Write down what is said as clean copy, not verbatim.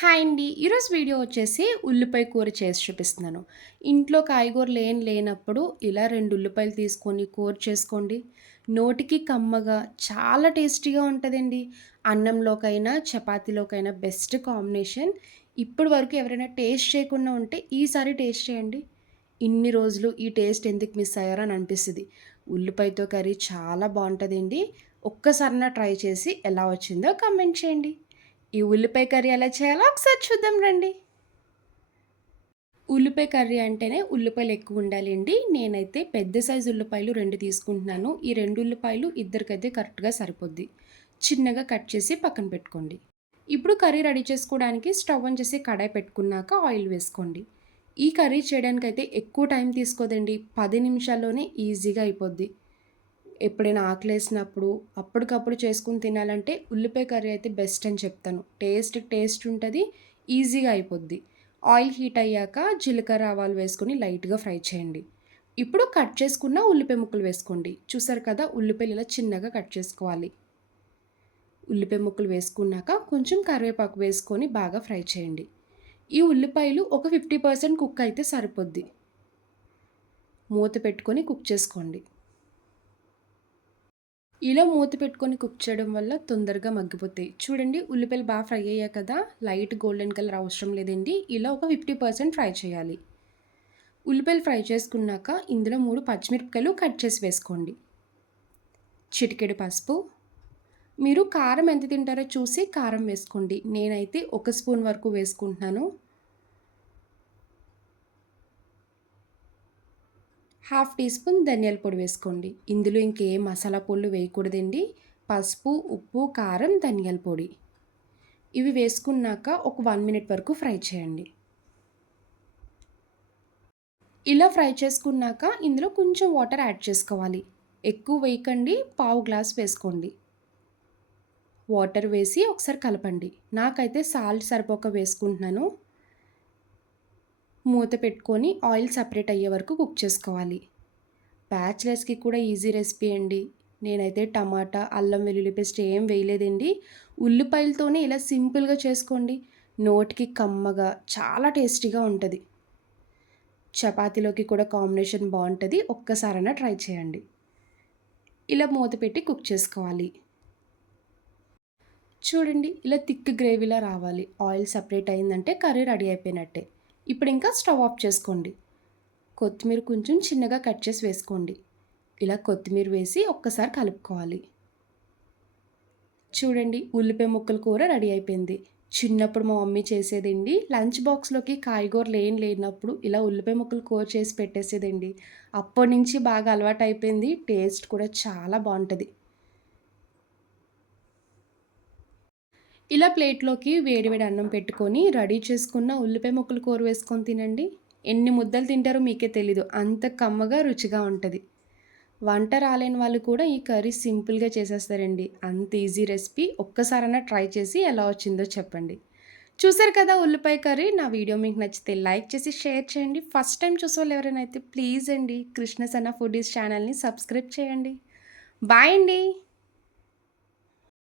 Hi అండి. ఈరోజు video వచ్చేసి ఉల్లిపాయ కూర చేసి చూపిస్తున్నాను. ఇంట్లో కాయగూరలు ఏం లేనప్పుడు ఇలా 2 ఉల్లిపాయలు తీసుకొని కూర చేసుకోండి. నోటికి కమ్మగా చాలా టేస్టీగా ఉంటదండి. అన్నంలోకైనా, చపాతీలోకైనా బెస్ట్ కాంబినేషన్. ఇప్పటి వరకు ఎవరైనా టేస్ట్ చేయకుండా ఉంటే ఈసారి టేస్ట్ చేయండి. ఇన్ని రోజులు ఈ టేస్ట్ ఎందుకు మిస్ అయ్యారో అని అనిపిస్తది. ఉల్లిపాయతో కర్రీ చాలా బావుంటదండి. ఒక్కసారైనా ట్రై చేసి ఎలా వచ్చిందో కామెంట్ చేయండి. ఈ ఉల్లిపాయ కర్రీ ఎలా చేయాలో ఒకసారి చూద్దాం రండి. ఉల్లిపాయ కర్రీ అంటేనే ఉల్లిపాయలు ఎక్కువ ఉండాలండి. నేనైతే పెద్ద సైజు ఉల్లిపాయలు 2 తీసుకుంటున్నాను. ఈ 2 ఉల్లిపాయలు ఇద్దరికైతే కరెక్ట్‌గా సరిపోద్ది. చిన్నగా కట్ చేసి పక్కన పెట్టుకోండి. ఇప్పుడు కర్రీ రెడీ చేసుకోవడానికి స్టవ్ ఆన్ చేసి కడాయి పెట్టుకున్నాక ఆయిల్ వేసుకోండి. ఈ కర్రీ చేయడానికైతే ఎక్కువ టైం తీసుకోదండి. 10 నిమిషాల్లోనే ఈజీగా అయిపోద్ది. ఎప్పుడైనా ఆకలేసినప్పుడు అప్పటికప్పుడు చేసుకొని తినాలంటే ఉల్లిపాయ కర్రీ అయితే బెస్ట్ అని చెప్తాను. టేస్ట్ ఉంటది. ఈజీగా అయిపోద్ది. ఆయిల్ హీట్ అయ్యాక జీలకర్ర, ఆవాలు వేసుకొని లైట్‌గా ఫ్రై చేయండి. ఇప్పుడు కట్ చేసుకున్న ఉల్లిపాయ ముక్కలు వేసుకోండి. చూసారు కదా! ఉల్లిపాయలు ఇలా చిన్నగా కట్ చేసుకోవాలి. ఉల్లిపాయ ముక్కలు వేసుకున్నాక కొంచెం కరివేపాకు వేసుకొని బాగా ఫ్రై చేయండి. ఈ ఉల్లిపాయలు ఒక 50% కుక్ అయితే సరిపోద్ది. మూత పెట్టుకొని కుక్ చేసుకోండి. ఇలా మూత పెట్టుకొని కుక్ చేయడం వల్ల తొందరగా మగ్గిపోతాయి. చూడండి ఉల్లిపాయలు బాగా ఫ్రై అయ్యాయి కదా! లైట్ గోల్డెన్ కలర్ అవసరం లేదండి. ఇలా ఒక 50% ఫ్రై చేయాలి. ఉల్లిపాయలు ఫ్రై చేసుకున్నాక ఇందులో 3 పచ్చిమిరపకాయలు కట్ చేసి వేసుకోండి. చిటికెడు పసుపు. మీరు కారం ఎంత తింటారో చూసి కారం వేసుకోండి. నేనైతే 1 స్పూన్ వరకు వేసుకుంటున్నాను. హాఫ్ టీ స్పూన్ ధనియాల పొడి వేసుకోండి. ఇందులో ఇంకే మసాలా పొడులు వేయకూడదండి. పసుపు, ఉప్పు, కారం, ధనియాల పొడి. ఇవి వేసుకున్నాక ఒక 1 మినిట్ వరకు ఫ్రై చేయండి. ఇలా ఫ్రై చేసుకున్నాక ఇందులో కొంచెం వాటర్ యాడ్ చేసుకోవాలి. ఎక్కువ వేయకండి, పావు గ్లాస్ వేసుకోండి. వాటర్ వేసి ఒకసారి కలపండి. నాకైతే సాల్ట్ సరిపోక వేసుకుంటున్నాను. మూత పెట్టుకొని ఆయిల్ సెపరేట్ అయ్యే వరకు కుక్ చేసుకోవాలి. బ్యాచిలర్స్‌కి కూడా ఈజీ రెసిపీ అండి. నేనైతే టమాటా, అల్లం వెల్లుల్లి పేస్ట్ ఏం వేయలేదండి. ఉల్లిపాయలతోనే ఇలా సింపుల్‌గా చేసుకోండి. నోటికి కమ్మగా చాలా టేస్టీగా ఉంటది. చపాతీలోకి కూడా కాంబినేషన్ బావుంటది. ఒక్కసారైనా ట్రై చేయండి. ఇలా మూత పెట్టి కుక్ చేసుకోవాలి. చూడండి ఇలా థిక్ గ్రేవీలా రావాలి. ఆయిల్ సెపరేట్ అయిందంటే కర్రీ రెడీ అయిపోయినట్టే. ఇప్పుడు ఇంకా స్టవ్ ఆఫ్ చేసుకోండి. కొత్తిమీర కొంచెం చిన్నగా కట్ చేసి వేసుకోండి. ఇలా కొత్తిమీర వేసి ఒక్కసారి కలుపుకోవాలి. చూడండి ఉల్లిపాయ ముక్కల కూర రెడీ అయిపోయింది. చిన్నప్పుడు మా మమ్మీ చేసేదండి. లంచ్ బాక్స్‌లోకి కాయగూరలు ఏం లేనప్పుడు ఇలా ఉల్లిపాయ ముక్కలు కూర చేసి పెట్టేసేదండి. అప్పటినుంచి బాగా అలవాటయిపోయింది. టేస్ట్ కూడా చాలా బావుంటది. ఇలా ప్లేట్‌లోకి వేడి వేడి అన్నం పెట్టుకొని రెడీ చేసుకున్న ఉల్లిపాయ ముక్కల కూర వేసుకొని తినండి. ఎన్ని ముద్దలు తింటారో మీకే తెలీదు. అంత కమ్మగా, రుచిగా ఉంటది. వంట రాలేని వాళ్ళు కూడా ఈ కర్రీ సింపుల్‌గా చేసేస్తారండి. అంత ఈజీ రెసిపీ. ఒక్కసారైనా ట్రై చేసి ఎలా వచ్చిందో చెప్పండి. చూసారు కదా ఉల్లిపాయ కర్రీ. నా వీడియో మీకు నచ్చితే లైక్ చేసి షేర్ చేయండి. ఫస్ట్ టైమ్ చూసేవాళ్ళు ఎవరైనా అయితే ప్లీజ్ అండి కృష్ణ సన్న ఫుడీస్ ఛానల్‌ని సబ్స్క్రైబ్ చేయండి. బాయ్ అండి.